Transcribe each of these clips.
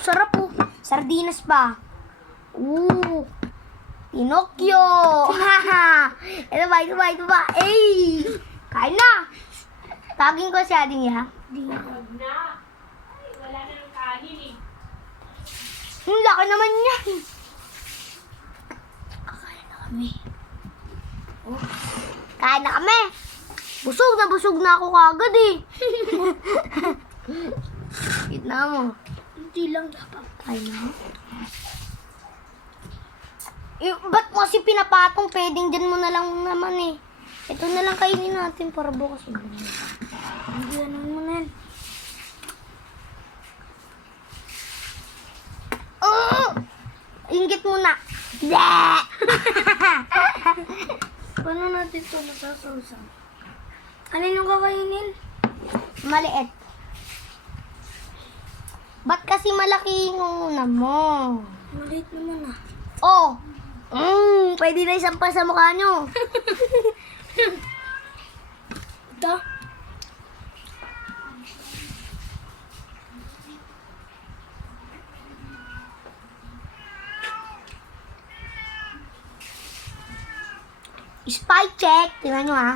Sarap oh. Sardinas pa. Pinocchio. Ito ba. Eh, kain na. Taging ko si Ading ya. Wag na. Ay, wala na ng kanin eh. Ang laki naman yan. Kain na kami. Kain na kami. Busog na ako kagad eh. Gitna mo. Hindi lang dapat. Kain na. Ba't mo kasi pinapatong? Pwedeng dyan mo na lang naman eh. Ito na lang kainin natin para bukas mo. Hindi ano mo na yan. Inggit mo na. Bleh! Paano natin ito masasawsaw? Ano yung kakainin? Maliit. Ba't kasi malaki yung una mo? Maliit naman ah. Oh! Pwede na isang pa sa mukha nyo. Ito? Spy check. Tingnan nyo ha.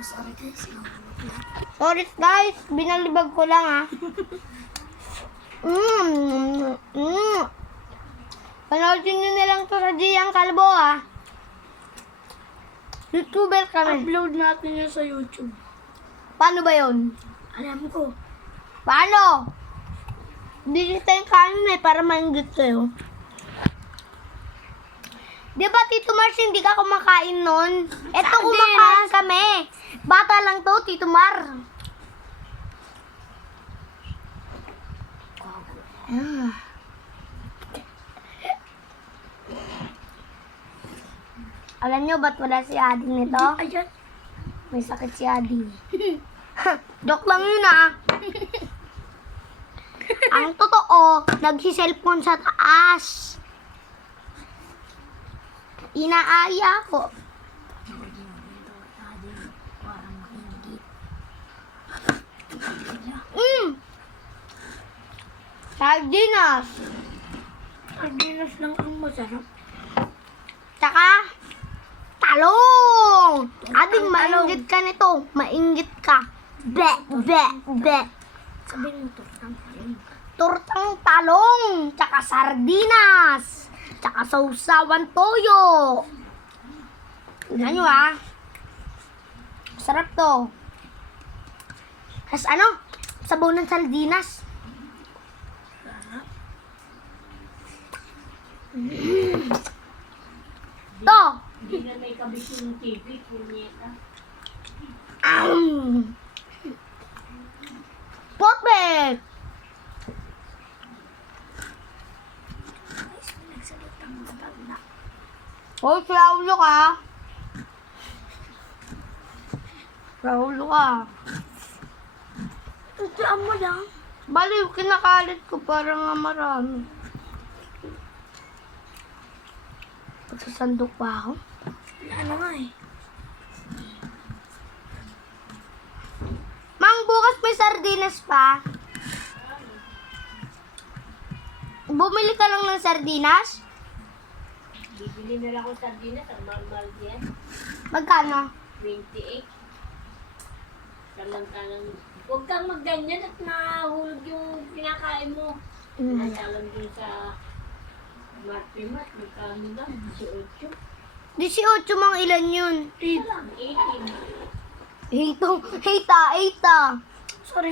Sorry guys. Sorry guys, binalibag ko lang ha. Panoodin nyo na lang to sa Giang Calvo ha. YouTuber kami. Upload natin yun sa YouTube. Paano ba yun? Alam ko. Paano? Hindi tayong kanin eh, para maingit kayo. Di ba, Tito Mars, hindi ka kumakain nun? Eto, kumakain kami. Bata lang to, Tito Mar. Alam nyo ba't wala si Ading nito? Ayan. May sakit si Ading. Joke lang yun ah. Ang totoo, nagsi-cellphone sa taas. Inaaya ko. Sardinas. Sardinas lang ang masarap. Tsaka, talong. Ading, mainggit ka nito. Mainggit ka. Be. Sabihin mo tortang talong. Tortang talong. Tsaka sardinas. Tsaka sausawan toyo. Tignan nyo ah. Sarap to. Tapos ano? Sabaw ng sardinas. To. Hindi na may kabit yung TV, punyeta. Perfect. Nagsalutang matanda. Hoy, Raulo ka. Raulo ka. Tutuan mo lang. Baliw, kinakalit ko para nga marami. Pagsasandok pa ako. Wala na nga eh. Mang, bukas may sardinas pa. Bumili ka lang ng sardinas? Bibili na lang ako sardinas, ang mahal yan. Magkano? 28. Samantalang, huwag kang magganyan at nahulog yung pinakain mo. Samantalang dun sa Martimat, magkano ba? 18. 18 mang ilan yun? Ito lang, 18. Heita. Sorry.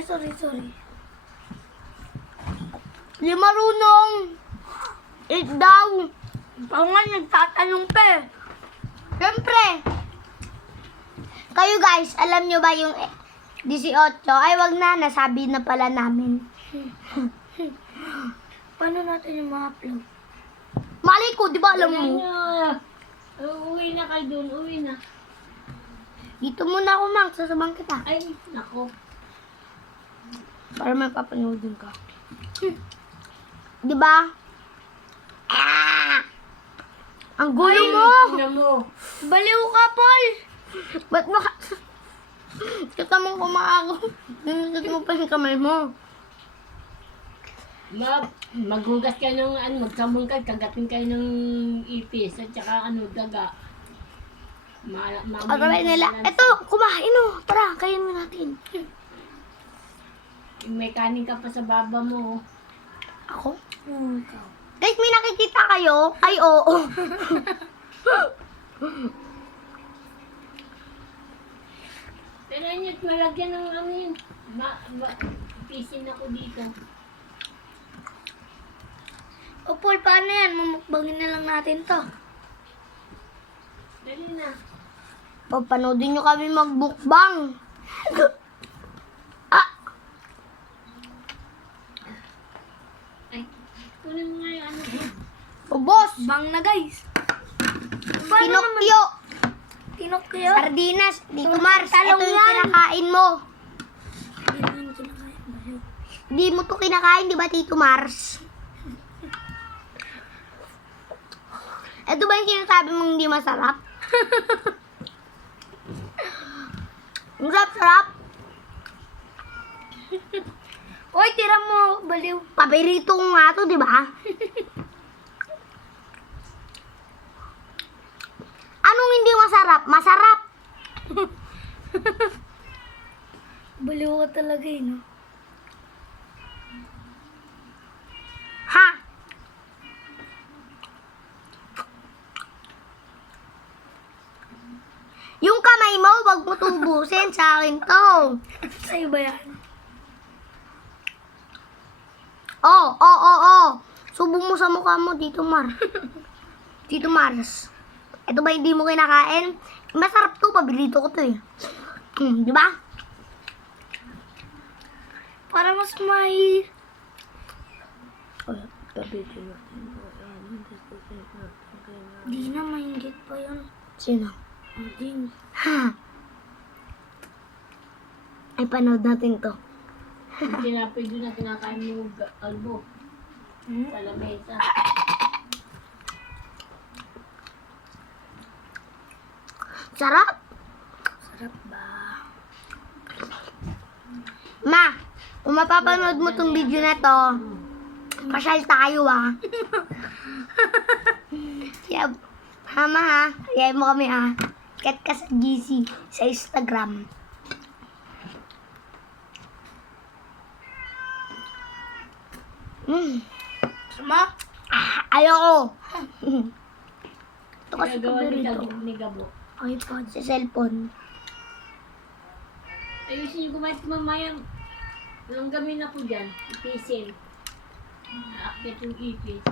Di marunong. Daw. Ako nga nagtatanong pa eh. Siyempre. Kayo guys, alam nyo ba yung 18? Ay, wag na. Nasabi na pala namin. Paano natin yung mga upload? Mali ko, di ba alam mo? Uwi na kayo dun, uwi na. Dito muna ako, Mang. Sasabang kita. Ay, nako. Para may papanoodin ka. Di ba? Ang gulo mo! Tingnan mo. Baliw ka, Paul! Ba't maka... Kita mong kumaako. Dinusot mo pa yung kamay mo. Maghugas ka ng magsabong ka, kagatin kayo ng ipis at saka daga. Pagkabay nila. Eto, kumain oh. Tara, kain mo natin. May kanin ka pa sa baba mo. Ako? Ikaw. Guys, may nakikita kayo? Ay, oo. Pero yun, malagyan ng yun. Pisin ako dito. O Paul, paano yan? Mamukbangin na lang natin to. Dali na. Panoodin nyo kami magbukbang. Ay, kunin mo nga yung ko. Ubos! Bang na guys. Paano naman? Pinokyo! Tinokyo? Sardinas! Dito, Mars. Ito Talong yung yan. kinakain mo. Hindi naman kinakain ba yun? Di mo to kinakain, di ba, Tito Mars? Ito ba yung sinasabi mong hindi masarap? Ang sarap-sarap. Oy, tira mo. Baliw. Paborito ko nga to, di ba? Anong hindi masarap? Masarap. Baliw ka talaga eh, no? Ha? Yung kamay mo, wag mo tubusin sa akin to. Sa'yo ba yan? Oh. Subong mo sa mukha mo, Tito Mar. Tito Mars. Ito ba hindi mo kinakain? Masarap to, paborito ko to eh. Di ba? Para mas may... Di na, maingit pa yun. Sino? Ading. Ha? Ay, panood natin to. Yung tinapay doon na kinakain mo albo. Sa lamesa. Sarap. Sarap ba? Ma, kung mapapanood mo tong video na to, pasyal tayo ah. Kaya, mama ha, kaya mo kami ha. Kat ka sa GC, sa Instagram. Sama? Ayoko. Ito kasi Nagagawa paborito. ni Gabo. iPod sa cellphone. Ayusin yung kumain mamaya. Langgamin ako dyan. Ipisin. Aakit yung ipis.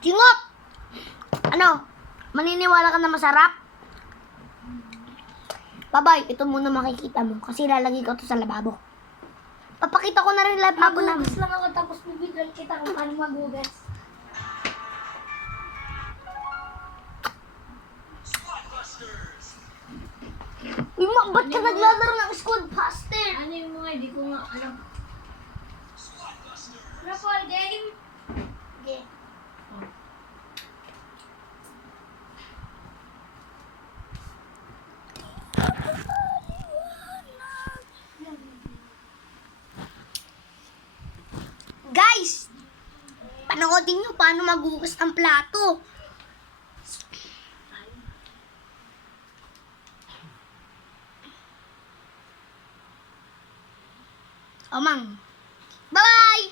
Tingot! Ano? Maniniwala ka na masarap? Babay, ito muna makikita mo kasi lalagay ko to sa lababo. Papakita ko na rin lababo namin. Magugas lang ako tapos bibigyan kita kung paano magugas. Uy, ba't ka naglalaro ng Squadbuster? Ano yung mga hindi ko nga alam. Rapol, game? Okay. Guys! Panoodin nyo paano magugas ng plato. Omang. Bye-bye!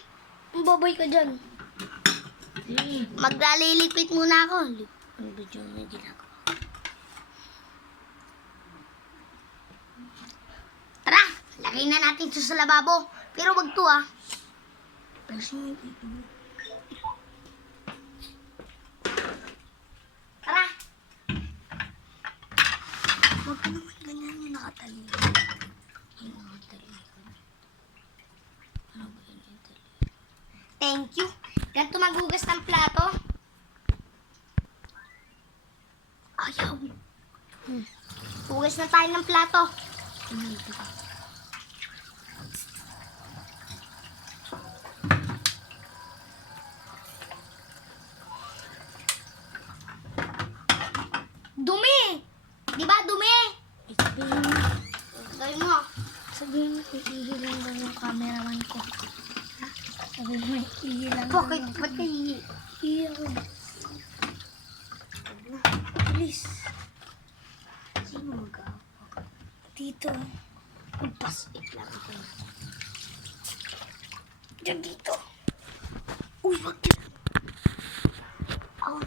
Babay ka dyan. Maglaliligpit muna ako. Ang video na ginagawa. Tara! Lagay na natin ito sa lababo. Pero wag to ah. Tara! Wag ka naman ganyan yung nakatalikod. Yung nakatalikod. Ano ba yun yung talikod? Thank you. Ganito maghugas ng plato. Ayaw. Hugas na tayo ng plato. Sabi mo, iilan lang. Bakit? Ba't kayo? Iiyak ko. Please. Sino mag-aapa? Dito. Magpasit lang ako. Diyan dito. Uy, wag ka. Oh,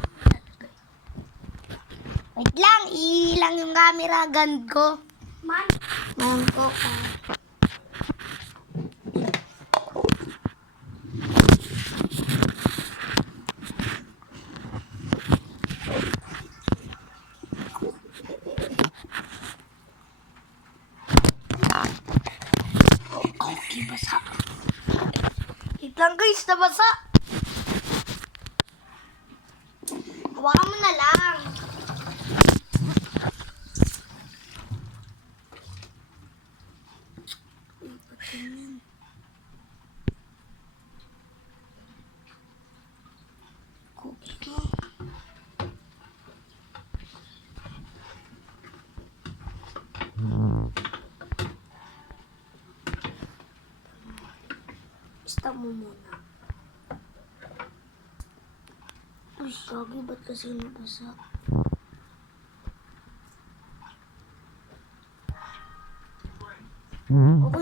wait lang, ilang yung camera gun ko. Man. Man ko. Okay, basa. Wait lang guys, nabasa. Hawakan mo na lang. Cookie ko. Stop mo muna. Uy, gagi, ba't kasi nabasa? Okay